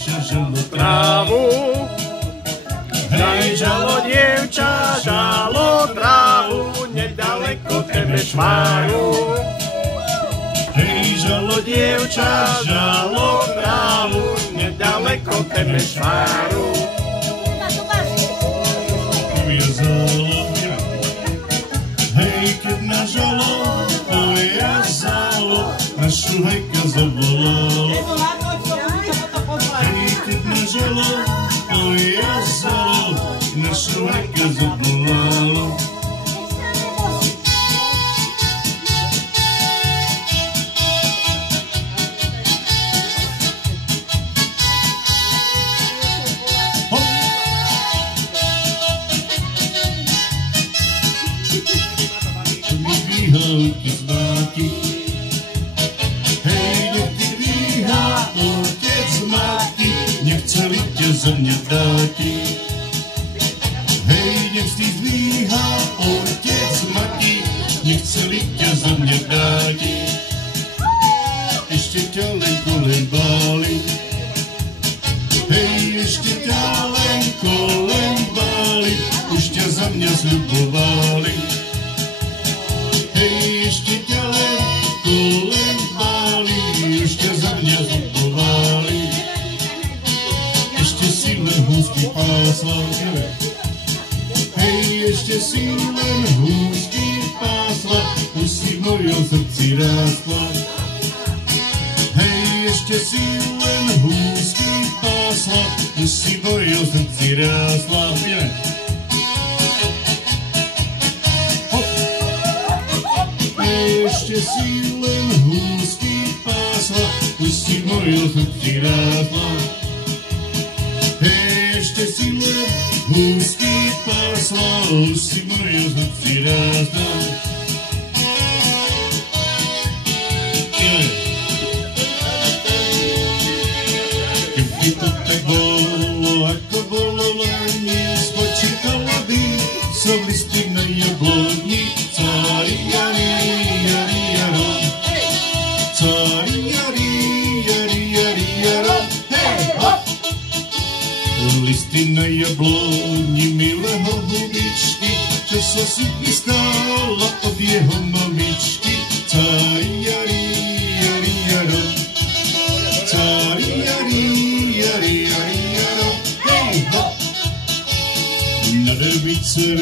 žalo trávu. Hej, žalo dievča, žalo trávu, nedaleko tebe šváru. Hej, žalo dievča, žalo trávu, nedaleko tebe šváru. Hej, keď na žalo, to jazalo, našu hejka zavolalo. Hej, keď na žalo, to jazalo, našu hejka zavolalo. Vyhávky znáky. Hej, nech ty dvíhá otec matky, nech celý ťa za mňa dáti. Hej, nech ty dvíhá otec matky, nech celý ťa za mňa dáti. Ešte ťa len kolebáli. Hej, ešte ťa len kolebáli, už ťa za mňa zľubovali. Hej, ešte ťa len kolebáli, už ťa za mňa zľubovali. Ešte si len húsky pásla. Hej, ešte si len húsky pásla, už si v mojom srdci rástla. Hej, ešte si len húsky pásla, už si v mojom srdci rástla. Ešte si len húsky pásla, už si v mojom srdci rástla. Hej, ešte si len húsky pásla, už si v mojom srdci rástla. Keby to tak bolo, ako bolo lani, spočítala by som listík na jabloni. Listy na jabloni milého hubičky, čo sa si pískala od jeho mamičky. Cari-jari, jari-jaro, cari-jari, jari-jari-jaro, hej, hop! Na debice